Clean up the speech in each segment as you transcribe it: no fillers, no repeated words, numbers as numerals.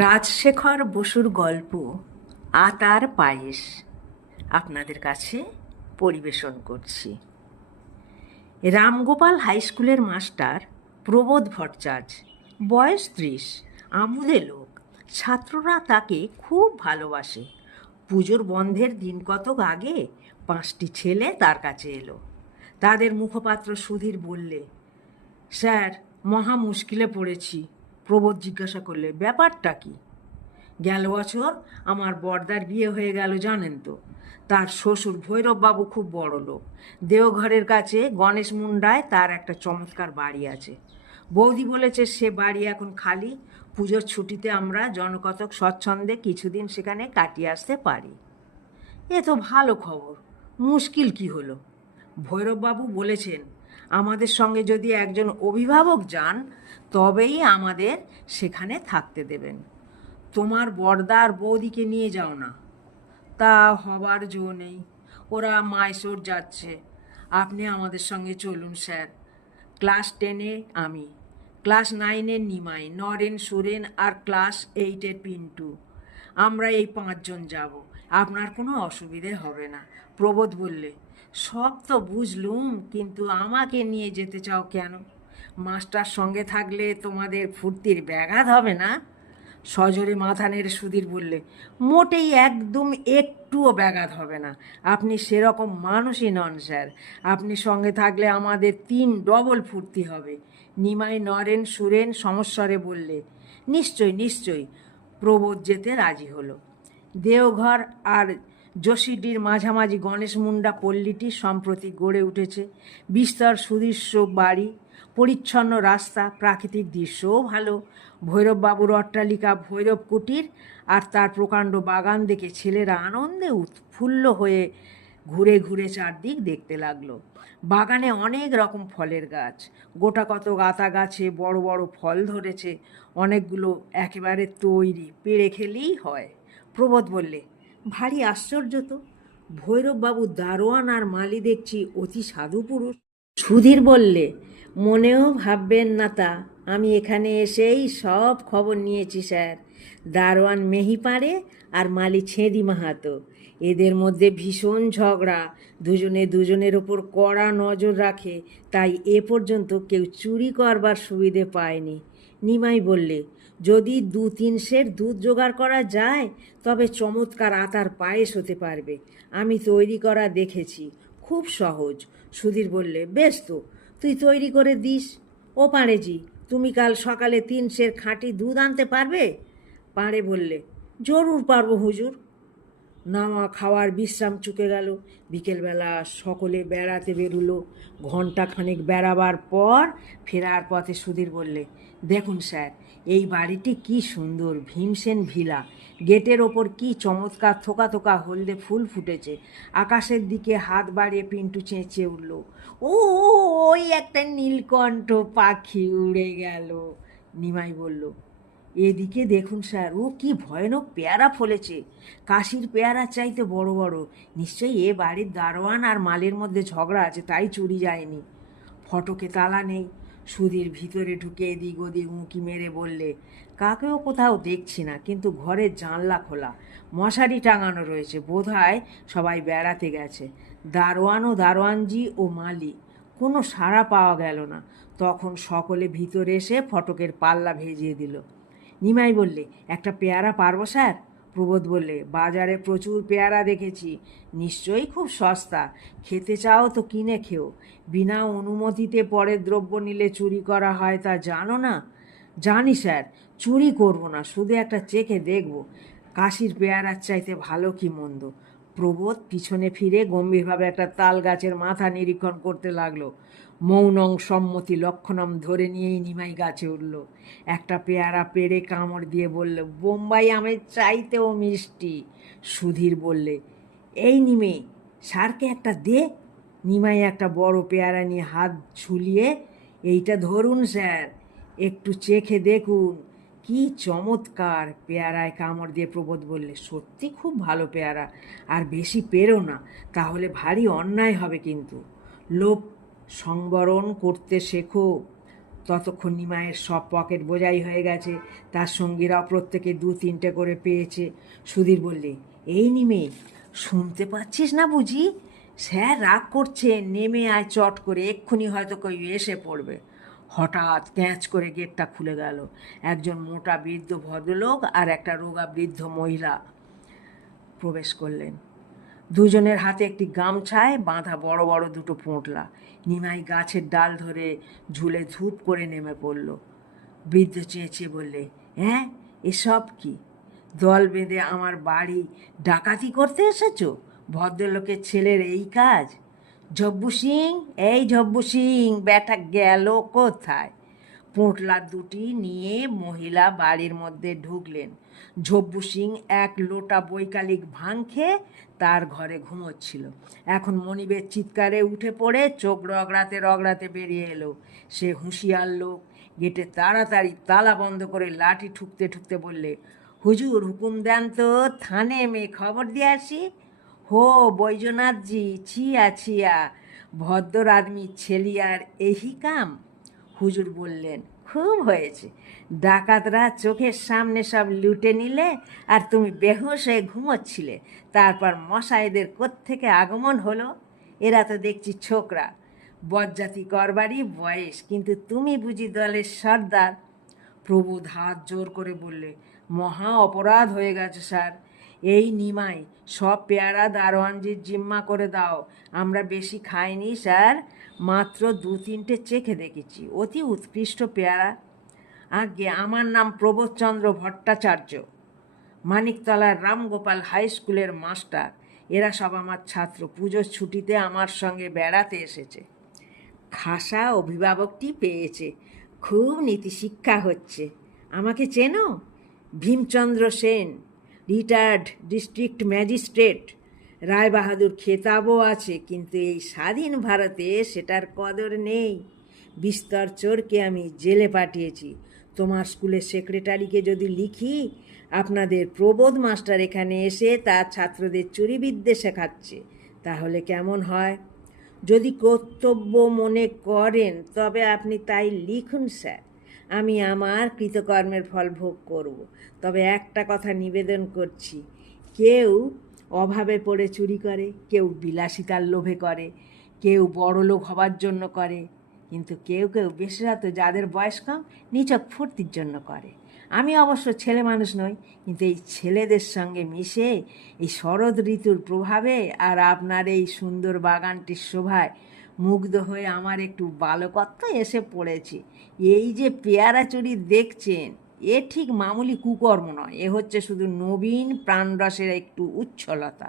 রাজশেখর বসুর গল্প আতার পায়েস আপনাদের কাছে পরিবেশন করছি। রামগোপাল হাই স্কুলের মাস্টার প্রবোধ ভট্টাচার্য, বয়স 30, আমুদে লোক। ছাত্ররা তাকে খুব ভালোবাসে। পুজোর বন্ধের দিন কতক আগে 5টি ছেলে তার কাছে এলো। তাদের মুখপাত্র সুধীর বললে, স্যার, মহা মুশকিলে পড়েছি। প্রবোধ জিজ্ঞাসা করলে, ব্যাপারটা কি? গেল বছর আমার বড়দার বিয়ে হয়ে গেল, জানেন তো। তার শ্বশুর ভৈরববাবু খুব বড় লোক। দেওঘরের কাছে গণেশ মুন্ডায় তার একটা চমৎকার বাড়ি আছে। বৌদি বলেছে সে বাড়ি এখন খালি। পুজোর ছুটিতে আমরা জনকতক স্বচ্ছন্দে কিছুদিন সেখানে কাটিয়ে আসতে পারি। এ তো ভালো খবর। মুশকিল কি হলো? ভৈরববাবু বলেছেন আমাদের সঙ্গে যদি একজন অভিভাবক যান তবেই আমাদের সেখানে থাকতে দেবেন। তোমার বড়দার বৌদিকে নিয়ে যাও না। তা হবার জো নেই, ওরা মাইসোর যাচ্ছে। আপনি আমাদের সঙ্গে চলুন স্যার। ক্লাস 10-এ আমি, ক্লাস 9-এর নিমাই, নরেন, সুরেন আর ক্লাস 8-এর পিন্টু। আমরা এই 5জন যাব। আপনার কোনো অসুবিধে হবে না। প্রবোধ বললে, সব তো বুঝলুম, কিন্তু আমাকে নিয়ে যেতে চাও কেন? মাস্টার সঙ্গে থাকলে তোমাদের ফুর্তির ব্যাঘাত হবে না? সজোরে মাথা নেড়ে সুধীর বললে, মোটেই একদম একটুও ব্যাঘাত হবে না। আপনি সেরকম মানুষই নন স্যার। আপনি সঙ্গে থাকলে আমাদের 3 ডবল ফুর্তি হবে। নিমাই, নরেন, সুরেন সমস্বরে বললে, নিশ্চয়ই নিশ্চয়ই। প্রবোধ যেতে রাজি হলো। দেওঘর আর যোশীডির মাঝামাঝি গণেশ মুন্ডা পল্লীটি সম্প্রতি গড়ে উঠেছে। বিস্তর সুদৃশ্য বাড়ি, পরিচ্ছন্ন রাস্তা, প্রাকৃতিক দৃশ্যও ভালো। ভৈরববাবুর অট্টালিকা ভৈরব কুটির আর তার প্রকাণ্ড বাগান দেখে ছেলেরা আনন্দে উৎফুল্ল হয়ে ঘুরে ঘুরে চারদিক দেখতে লাগলো। বাগানে অনেক রকম ফলের গাছ, গোটা কত আতা গাছে বড় বড় ফল ধরেছে। অনেকগুলো একেবারে তৈরি, পেড়ে খেলেই হয়। প্রবোধ বললে, ভারী আশ্চর্য তো। ভৈরববাবু দারোয়ান আর মালি দেখছি অতি সাধু পুরুষ। সুধীর বললে, মনেও ভাববেন না তা। আমি এখানে এসেই সব খবর নিয়েছি স্যার। দারোয়ান মেহিপাড়ে আর মালি ছেদি মাহাতো, এদের মধ্যে ভীষণ ঝগড়া। দুজনে দুজনের ওপর কড়া নজর রাখে, তাই এ পর্যন্ত কেউ চুরি করবার সুবিধে পায়নি। নিমাই বললে, যদি 2-3 সের দুধ জোগাড় করা যায় তবে চমৎকার আতার পায়েস হতে পারবে। আমি তৈরি করা দেখেছি, খুব সহজ। সুধীর বললে, বেশ তো, তুই তৈরি করে দিস। ও পাড়েজি, তুমি কাল সকালে 3 সের খাঁটি দুধ আনতে পারবে? পাড়ে বললে, জরুর পারবো হুজুর। নাওয়া খাওয়ার বিশ্রাম চুকে গেল। বিকেলবেলা সকলে বেড়াতে বেরুলো। ঘণ্টাখানেক বেড়াবার পর ফেরার পথে সুধীর বললে, দেখুন স্যার, এই বাড়িটি কি সুন্দর, ভীমসেন ভিলা। গেটের ওপর কি চমৎকার থোকা থোকা হলদে ফুল ফুটেছে। আকাশের দিকে হাত বাড়িয়ে পিন্টু চেঁচিয়ে উঠল, ও, ওই একটা নীলকণ্ঠ পাখি উড়ে গেল। নিমাই বলল, এদিকে দেখুন স্যার, ও কি ভয়ানক পেয়ারা ফলেছে। কাশির পেয়ারার চাইতে বড় বড়। নিশ্চয়ই এ বাড়ির দারোয়ান আর মালের মধ্যে ঝগড়া আছে, তাই চুরি যায়নি। ফটকে তালা নেই। সুধীর ভিতরে ঢুকে এদিক ওদিক উঁকি মেরে বললে, কাকেও কোথাও দেখছি না, কিন্তু ঘরের জানলা খোলা, মশারি টাঙানো রয়েছে। বোধহয় সবাই বেড়াতে গেছে। দারোয়ান ও দারোয়ানজি ও মালি। কোনো সাড়া পাওয়া গেল না। তখন সকলে ভিতরে এসে ফটকের পাল্লা ভেজিয়ে দিল। নিমাই বললে, একটা পেয়ারা পারবো স্যার? প্রবোধ বললে, বাজারে প্রচুর পেয়ারা দেখেছি, নিশ্চয়ই খুব সস্তা। খেতে চাও তো কিনে খেও। বিনা অনুমতিতে পরের দ্রব্য নিলে চুরি করা হয়, তা জানো না? জানি স্যার, চুরি করব না, শুধু একটা চেখে দেখব কাশির পেয়ারার চাইতে ভালো কি মন্দ। প্রবোধ পিছনে ফিরে গম্ভীরভাবে একটা তাল গাছের মাথা নিরীক্ষণ করতে লাগলো। মৌনং সম্মতি লক্ষণম ধরে নিয়েই নিমাই গাছে উঠল। একটা পেয়ারা পেড়ে কামড় দিয়ে বলল, বোম্বাই আমের চাইতেও মিষ্টি। সুধীর বললে, এই নিমে, স্যারকে একটা দে। নিমাই একটা বড় পেয়ারা নিয়ে হাত ঝুলিয়ে, এইটা ধরুন স্যার, একটু চেখে দেখুন, কি চমৎকার। পেয়ারায় কামড় দিয়ে প্রবোধ বললে, সত্যি খুব ভালো পেয়ারা। আর বেশি পেরো না, তাহলে ভারী অন্যায় হবে কিন্তু। লোভ সংবরণ করতে শেখো। ততক্ষণ নিমাইয়ের সব পকেট বোঝাই হয়ে গেছে, তার সঙ্গীরাও প্রত্যেকে 2-3টে করে পেয়েছে। সুধীর বললে, এই নিমে, শুনতে পাচ্ছিস না বুঝি? স্যার রাগ করছে, নেমে আয় চট করে, এক্ষুনি হয়তো কেউ এসে পড়বে। হঠাৎ ক্যাঁচ করে গেটটা খুলে গেল। একজন মোটা বৃদ্ধ ভদ্রলোক আর একটা রোগা বৃদ্ধ মহিলা প্রবেশ করলেন। দুজনের হাতে একটি গামছায় বাঁধা বড় বড় দুটো পোঁটলা। নিমাই গাছের ডাল ধরে ঝুলে ধূপ করে নেমে পড়ল। বৃদ্ধ চেঁচিয়ে বললে, হ্যাঁ, এসব কি? দল বেঁধে আমার বাড়ি ডাকাতি করতে এসেছো? ভদ্রলোকের ছেলের এই কাজ? ঝব্বু সিং, এই ঝব্বু সিং, ব্যাটা গেল কোথায়? পোঁটলা দুটি নিয়ে মহিলা বাড়ির মধ্যে ঢুকলেন। ঝব্বু সিং এক লোটা বৈকালিক ভাং খেয়ে তার ঘরে ঘুমোচ্ছিল। এখন মনিবের চিৎকারে উঠে পড়ে চোখ রগড়াতে রগড়াতে বেরিয়ে এলো। সে হুঁশিয়ার লোক। গেটে তাড়াতাড়ি তালা বন্ধ করে লাঠি ঠুকতে ঠুকতে বললে, হুজুর হুকুম দেন তো, থানে মেয়ে খবর দিয়ে আসি। হো বৈজনাথজি, ছিয়া ছিয়া, ভদ্র আদমি ছেলিয়ার এহি কাম। হুজুর বললেন, খুব হয়েছে, ডাকাতরা চোখের সামনে সব লুটে নিলে আর তুমি বেহুশ হয়ে ঘুমোচ্ছিলে। তারপর মশাইদের কোত্থেকে আগমন হলো। এরা তো দেখছি ছোকরা, বজ্জাতি করবারই বয়স, কিন্তু তুমি বুঝি দলের সর্দার। প্রবোধ হাত জোর করে বললে, মহা অপরাধ হয়ে গেছে স্যার। এই নিমাই, সব পেয়ারা দারোয়ানজির জিম্মা করে দাও। আমরা বেশি খাইনি স্যার, মাত্র 2-3টে চেখে দেখেছি, অতি উৎকৃষ্ট পেয়ারা। আজ্ঞে, আমার নাম প্রবোধচন্দ্র ভট্টাচার্য, মানিকতলার রামগোপাল হাই স্কুলের মাস্টার। এরা সব আমার ছাত্র, পুজোর ছুটিতে আমার সঙ্গে বেড়াতে এসেছে। খাসা অভিভাবকটি পেয়েছে, খুব নীতিশিক্ষা হচ্ছে। আমাকে চেনো? Bhimchandra Sen, retired district magistrate. Rai Bahadur খেতাবও আছে, কিন্তু এই স্বাধীন ভারতে সেটার কদর নেই। বিস্তর চোরকে আমি জেলে পাঠিয়েছি। তোমার স্কুলের সেক্রেটারিকে যদি লিখি, আপনাদের প্রবোধ মাস্টার এখানে এসে তার ছাত্রদের চুরিবিদ্যে শেখাচ্ছে, তাহলে কেমন হয়? যদি কর্তব্য মনে করেন তবে আপনি তাই লিখুন স্যার, আমি আমার কৃতকর্মের ফল ভোগ করব। তবে একটা কথা নিবেদন করছি, কেউ অভাবে পড়ে চুরি করে, কেউ বিলাসিতার লোভে করে, কেউ বড়লোক হবার জন্য করে, কিন্তু কেউ কেউ, বিশেষত যাদের বয়স কম, নিছক ফুর্তির জন্য করে। আমি অবশ্য ছেলে মানুষ নই, কিন্তু এই ছেলেদের সঙ্গে মিশে এই শরৎ ঋতুর প্রভাবে আর আপনার এই সুন্দর বাগানটির শোভায় মুগ্ধ হয়ে আমার একটু বালকত্ব এসে পড়েছে। এই যে পেয়ারা চুরি দেখছেন, এ ঠিক মামুলি কুকর্ম নয়, এ হচ্ছে শুধু নবীন প্রাণরসের একটু উচ্ছলতা।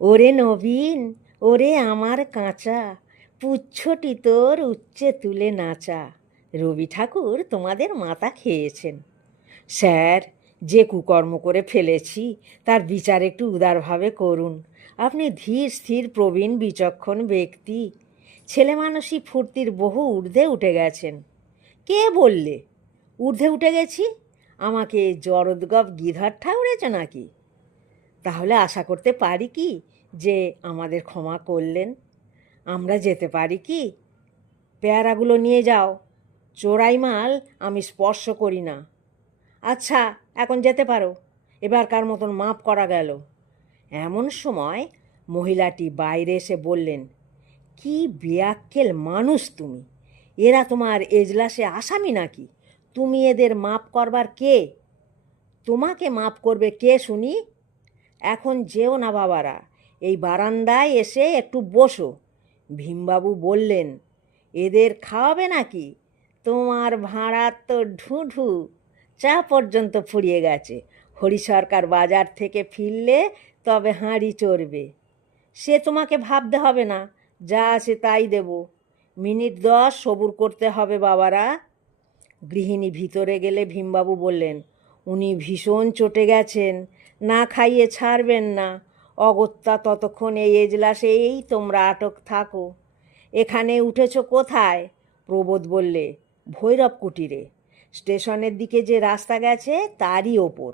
ওরে নবীন, ওরে আমার কাঁচা, পুচ্ছটি তোর উচ্চে তুলে নাচা। রবি ঠাকুর তোমাদের মাথা খেয়েছেন। স্যার, যে কুকর্ম করে ফেলেছি তার বিচার একটু উদারভাবে করুন। আপনি ধীর স্থির প্রবীণ বিচক্ষণ ব্যক্তি, ছেলে মানুষই ফুর্তির বহু ঊর্ধ্বে উঠে গেছেন। কে বললে ঊর্ধ্বে উঠে গেছি? আমাকে জরদগব গিধার ঠাউরেছে নাকি? তাহলে আশা করতে পারি কি যে আমাদের ক্ষমা করলেন? আমরা যেতে পারি কি? পেয়ারাগুলো নিয়ে যাও, চোরাই মাল আমি স্পর্শ করি না। আচ্ছা, এখন যেতে পারো, এবারকার মতন মাপ করা গেল। এমন সময় মহিলাটি বাইরে এসে বললেন, কি বেয়াক্কেল মানুষ তুমি! এরা তোমার এজলাসে আসামি নাকি? তুমি এদের মাপ করবার কে? তোমাকে মাপ করবে কে শুনি? এখন যেও না বাবারা, এই বারান্দায় এসে একটু বসো। ভীমবাবু বললেন, এদের খাওয়াবে নাকি? তোমার ভাড়ার তো ঢুঢু, চা পর্যন্ত ফুরিয়ে গেছে। হরি সরকার বাজার থেকে ফিরলে তবে হাঁড়ি চড়বে। সে তোমাকে ভাবতে হবে না, যা আছে তাই দেব। মিনিট 10 সবুর করতে হবে বাবারা। গৃহিণী ভিতরে গেলে ভীমবাবু বললেন, উনি ভীষণ চটে গেছেন, না খাইয়ে ছাড়বেন না। অগত্যা ততক্ষণ এই এজলাসেই তোমরা আটক থাকো। এখানে উঠেছ কোথায়? প্রবোধ বললে, ভৈরব কুটিরে। স্টেশনের দিকে যে রাস্তা গেছে তারই ওপর।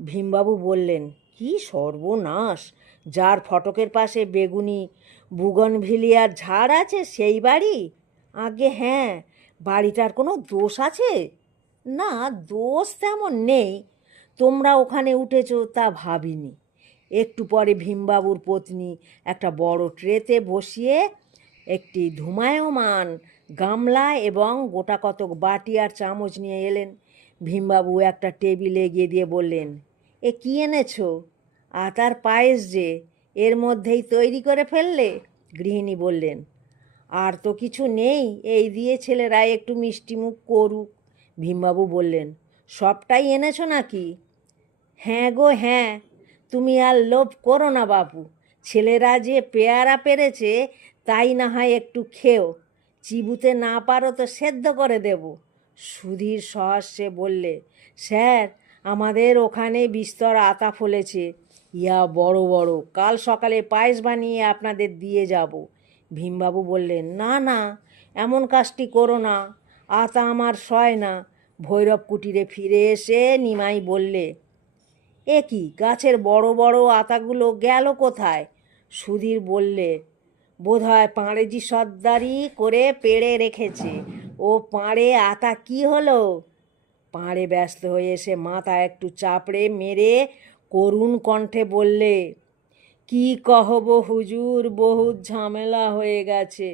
ভীমবাবু বললেন, কি সর্বনাশ! যার ফটকের পাশে বেগুনি বুগনভিলিয়ার ঝাড় আছে সেই বাড়ি? আগে হ্যাঁ, বাড়িটার কোনো দোষ আছে? না, দোষ তেমন নেই, তোমরা ওখানে উঠেছো তা ভাবিনি। একটু পরে ভীমবাবুর পত্নী একটা বড় ট্রেতে বসিয়ে একটি ধূমায়মান গামলা এবং গোটা কতক বাটি আর চামচ নিয়ে এলেন। ভীমবাবু একটা টেবিলে এগিয়ে দিয়ে বললেন, এ কি এনেছো? আতার পায়েস যে, এর মধ্যেই তৈরি করে ফেললে? গৃহিণী বললেন, আর তো কিছু নেই, এই দিয়ে ছেলেরা একটু মিষ্টিমুখ করুক। ভীমবাবু বললেন, সবটাই এনেছো নাকি? হ্যাঁ গো হ্যাঁ, তুমি আর লোভ করো না বাপু, ছেলেরা যে পেয়ারা পেরেছে তাই না হয় একটু খেও, চিবুতে না পারো তো সেদ্ধ করে দেব। সুধীর সহাস্যে বললে, স্যার, আমাদের ওখানে বিস্তর আতা ফলেছে, ইয়া বড় বড়, কাল সকালে পায়েস বানিয়ে আপনাদের দিয়ে যাব। ভীমবাবু বললেন, না না, এমন কাজটি করো না, আতা আমার সয় না। ভৈরব কুটিরে ফিরে এসে নিমাই বললে, এ কি, গাছের বড় বড় আতাগুলো গেল কোথায়? সুধীর বললে, বোধহয় পাড়েজি সর্দারি করে পেড়ে রেখেছে। ও পাড়ে আতা কি হলো? পাড়ে ব্যস্ত হয়ে এসে মাথা একটু চাপড়ে মেরে করুণ কণ্ঠে বললে, কি কহব হুজুর, বহুত ঝামেলা হয়ে গেছে।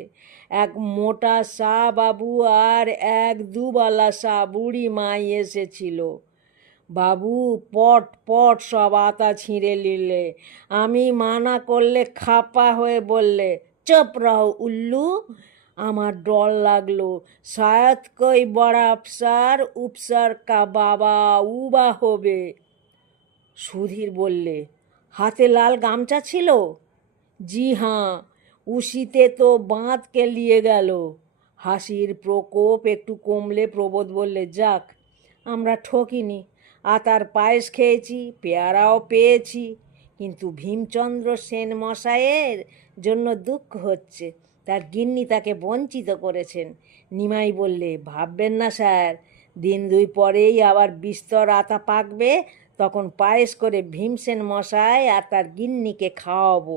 এক মোটা শাহ বাবু আর এক দুবালা শাহ বুড়ি মাই এসেছিল। বাবু পট পট সব আতা ছিঁড়ে নিলে, আমি মানা করলে খাপা হয়ে বললে, চুপ রহো উল্লু। আমার ডর লাগলো, শায়দ কই বড়া আফসার উপসার কা বাবা উবা হবে। সুধীর বললে, হাতে লাল গামছা ছিল? জি হাঁ, উশিতে তো বাঁধকে লিয়ে গেল। হাসির প্রকোপ একটু কমলে প্রবোধ বললে, যাক, আমরা ঠকিনি, আতার পায়েস খেয়েছি, পেয়ারাও পেয়েছি, কিন্তু ভীমচন্দ্র সেন মশাইয়ের জন্য দুঃখ হচ্ছে, তার গিন্নি তাকে বঞ্চিত করেছেন। নিমাই বললে, ভাববেন না স্যার, দিন দুই পরেই আবার বিস্তর আতা পাকবে, তখন পায়েস করে ভীমসেন মশাই আর তার গিন্নিকে খাওয়াবো।